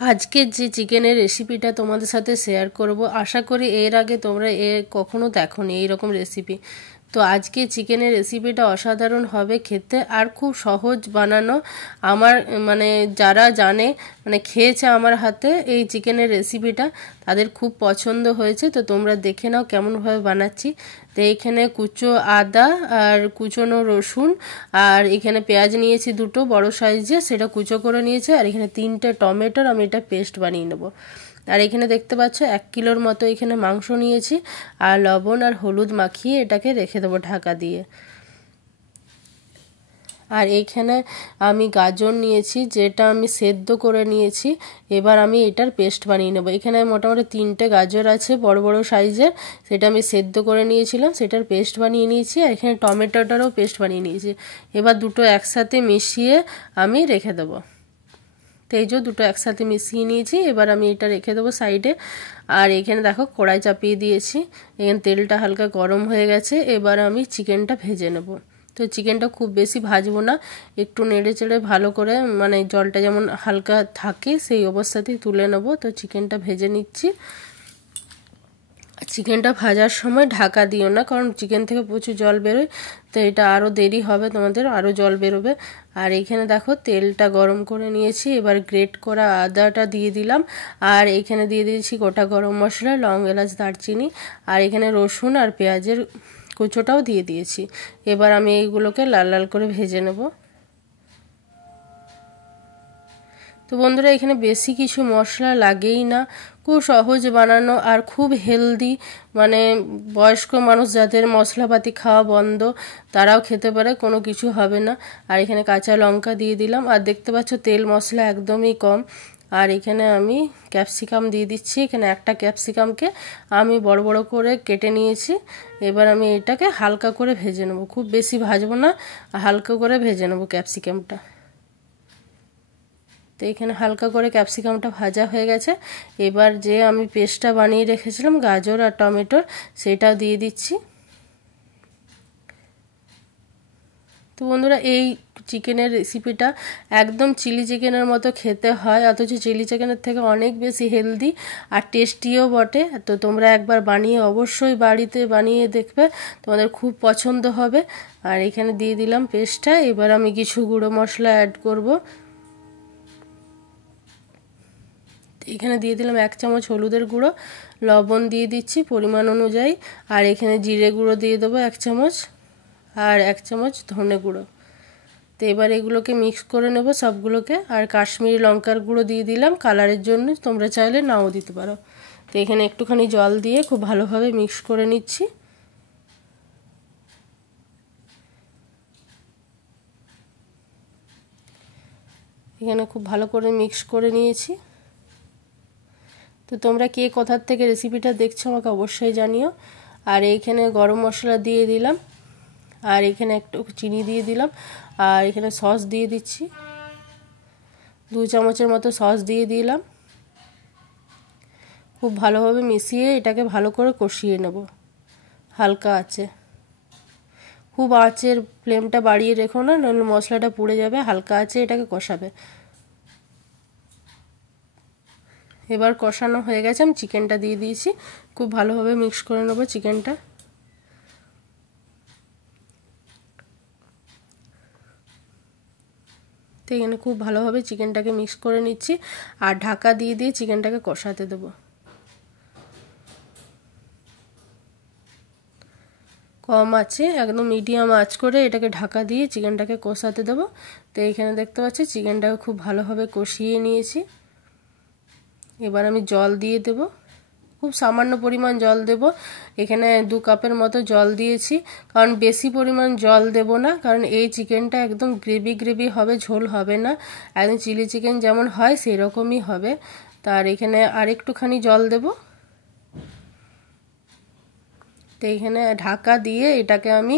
আজকের যে চিকেনের রেসিপিটা তোমাদের সাথে শেয়ার করব, আশা করি এর আগে তোমরা কখনো দেখোনি এইরকম রেসিপি। তো আজকে চিকেনের রেসিপিটা অসাধারণ হবে খেতে আর খুব সহজ বানানো। আমার মানে যারা জানে মানে খেয়েছে আমার হাতে এই চিকেনের রেসিপিটা, তাদের খুব পছন্দ হয়েছে। তো তোমরা দেখে নাও কেমনভাবে বানাচ্ছি। তো এখানে কুচো আদা আর কুচোনো রসুন আর এখানে পেঁয়াজ নিয়েছি দুটো বড় সাইজে, সেটা কুচো করে নিয়েছি। আর এখানে 3টে টমেটোর আমি এটা পেস্ট বানিয়ে নেব। আর এখানে দেখতে পাচ্ছ 1 কিলোর মতো এখানে মাংস নিয়েছি। আর লবণ আর হলুদ মাখিয়ে এটাকে রেখে দেবো ঢাকা দিয়ে। আর এইখানে আমি গাজর নিয়েছি, যেটা আমি সেদ্ধ করে নিয়েছি। এবার আমি এটার পেস্ট বানিয়ে নেব। এখানে মোটামুটি 3টে গাজর আছে বড় বড় সাইজের, সেটা আমি সেদ্ধ করে নিয়েছিলাম, সেটার পেস্ট বানিয়ে নিয়েছি। আর এখানে টমেটোটারও পেস্ট বানিয়ে নিয়েছি। এবার দুটো একসাথে মিশিয়ে আমি রেখে দেবো। তো এই যে দুটো একসাথে মিশিয়ে নিয়েছি, এবার আমি এটা রেখে দেবো সাইডে। আর এখানে দেখো কড়াই চাপিয়ে দিয়েছি, এখানে তেলটা হালকা গরম হয়ে গেছে। এবার আমি চিকেনটা ভেজে নেব। তো চিকেনটা খুব বেশি ভাজবো না, একটু নেড়ে চেড়ে ভালো করে মানে জলটা যেমন হালকা থাকে সেই অবস্থাতেই তুলে নেব। তো চিকেনটা ভেজে নিচ্ছি। চিকেনটা ভাজার সময় ঢাকা দিও না, কারণ চিকেন থেকে প্রচুর জল বেরোয়। তো এটা আরও দেরি হবে, তোমাদের আরও জল বেরোবে। আর এইখানে দেখো তেলটা গরম করে নিয়েছি। এবার গ্রেট করা আদাটা দিয়ে দিলাম। আর এখানে দিয়ে দিয়েছি গোটা গরম মশলা, লং, এলাচ, দারচিনি। আর এখানে রসুন আর পেঁয়াজের কুচোটাও দিয়ে দিয়েছি। এবার আমি এইগুলোকে লাল লাল করে ভেজে নেব। তো বন্ধুরা, এখানে বেশি কিছু মশলা লাগেই না, খুব সহজ বানানো আর খুব হেলদি। মানে বয়স্ক মানুষ যাদের মশলাপাতি খাওয়া বন্ধ, তারাও খেতে পারে, কোনো কিছু হবে না। আর এখানে কাঁচা লঙ্কা দিয়ে দিলাম। আর দেখতে পাচ্ছ তেল মশলা একদমই কম। আর এখানে আমি ক্যাপসিকাম দিয়ে দিচ্ছি। এখানে একটা ক্যাপসিকামকে আমি বড় বড় করে কেটে নিয়েছি। এবার আমি এটাকে হালকা করে ভেজে নেব, খুব বেশি ভাজবো না, হালকা করে ভেজে নেব ক্যাপসিকামটা। তো এখানে হালকা করে ক্যাপসিকামটা ভাজা হয়ে গেছে। এবার যে আমি পেস্টটা বানিয়ে রেখেছিলাম গাজর আর টমেটোর, সেটাও দিয়ে দিচ্ছি। তো বন্ধুরা, এই চিকেনের রেসিপিটা একদম চিলি চিকেনের মতো খেতে হয়, অথচ চিলি চিকেনের থেকে অনেক বেশি হেলদি আর টেস্টিও বটে। তো তোমরা একবার বানিয়ে অবশ্যই বাড়িতে বানিয়ে দেখবে, তোমাদের খুব পছন্দ হবে। আর এখানে দিয়ে দিলাম পেস্টটা। এবার আমি কিছু গুঁড়ো মশলা অ্যাড করব। এখানে দিয়ে দিলাম 1 চামচ হলুদের গুঁড়ো, লবণ দিয়ে দিচ্ছি পরিমাণ অনুযায়ী। আর এখানে জিরে গুঁড়ো দিয়ে দেবো 1 চামচ, আর 1 চামচ ধনে গুঁড়ো। তো এবার এগুলোকে মিক্স করে নেব সবগুলোকে। আর কাশ্মীরি লঙ্কার গুঁড়ো দিয়ে দিলাম কালারের জন্য, তোমরা চাইলে নাও দিতে পারো। তো এখানে একটুখানি জল দিয়ে খুব ভালোভাবে মিক্স করে নিচ্ছি। এখানে খুব ভালো করে মিক্স করে নিয়েছি। তো তোমরা কে কোথার থেকে রেসিপিটা দেখছো আমাকে অবশ্যই জানিও। আর এইখানে গরম মশলা দিয়ে দিলাম। আর এখানে একটু চিনি দিয়ে দিলাম। আর এখানে সস দিয়ে দিচ্ছি, 2 চামচের মতো সস দিয়ে দিলাম। খুব ভালোভাবে মিশিয়ে এটাকে ভালো করে কষিয়ে নেব হালকা আঁচে। খুব আঁচের ফ্লেমটা বাড়িয়ে রেখো না, নইলে মশলাটা পুড়ে যাবে। হালকা আঁচে এটাকে কষাবে। এবার কষানো হয়ে গেছে, আমি চিকেনটা দিয়ে দিয়েছি। খুব ভালোভাবে মিক্স করে নেব চিকেনটা। তো এখানে খুব ভালোভাবে চিকেনটাকে মিক্স করে নিচ্ছি। আর ঢাকা দিয়ে দিয়ে চিকেনটাকে কষাতে দেবো কম আছে, একদম মিডিয়াম আঁচ করে এটাকে ঢাকা দিয়ে চিকেনটাকে কষাতে দেবো। তো এখানে দেখতে পাচ্ছি চিকেনটাকে খুব ভালোভাবে কষিয়ে নিয়েছি। এবার আমি জল দিয়ে দেব, খুব সামান্য পরিমাণ জল দেব। এখানে 2 কাপের মতো জল দিয়েছি, কারণ বেশি পরিমাণ জল দেব না, কারণ এই চিকেনটা একদম গ্রেভি গ্রেভি হবে, ঝোল হবে না। একদম চিলি চিকেন যেমন হয় সেই রকমই হবে। তার এখানে আরেকটুখানি জল দেব। তো এইখানে ঢাকা দিয়ে এটাকে আমি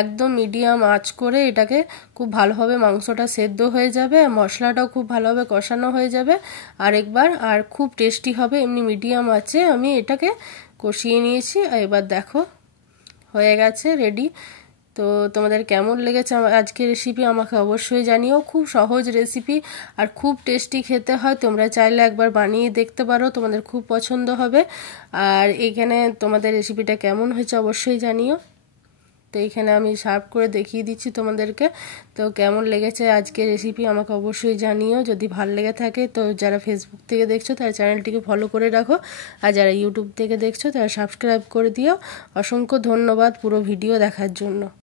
একদম মিডিয়াম আঁচ করে এটাকে খুব ভালোভাবে মাংসটা সেদ্ধ হয়ে যাবে, মশলাটাও খুব ভালোভাবে কষানো হয়ে যাবে আরেকবার। আর খুব টেস্টি হবে। এমনি মিডিয়াম আঁচে আমি এটাকে কষিয়ে নিয়েছি। আর এবার দেখো হয়ে গেছে, রেডি। তো তোমাদের কেমন লেগেছে আজকের রেসিপি আমাকে অবশ্যই জানিও। খুব সহজ রেসিপি আর খুব টেস্টি খেতে হয়, তোমরা চাইলে একবার বানিয়ে দেখতে পারো, তোমাদের খুব পছন্দ হবে। আর এইখানে তোমাদের রেসিপিটা কেমন হয়েছে অবশ্যই জানিও। তো এইখানে আমি সার্ভ করে দেখিয়ে দিচ্ছি তোমাদেরকে। তো কেমন লেগেছে আজকের রেসিপি আমাকে অবশ্যই জানিও। যদি ভালো লেগে থাকে তো যারা ফেসবুক থেকে দেখছো তারা চ্যানেলটিকে ফলো করে রাখো, আর যারা ইউটিউব থেকে দেখছো তারা সাবস্ক্রাইব করে দিও। অসংখ্য ধন্যবাদ পুরো ভিডিও দেখার জন্য।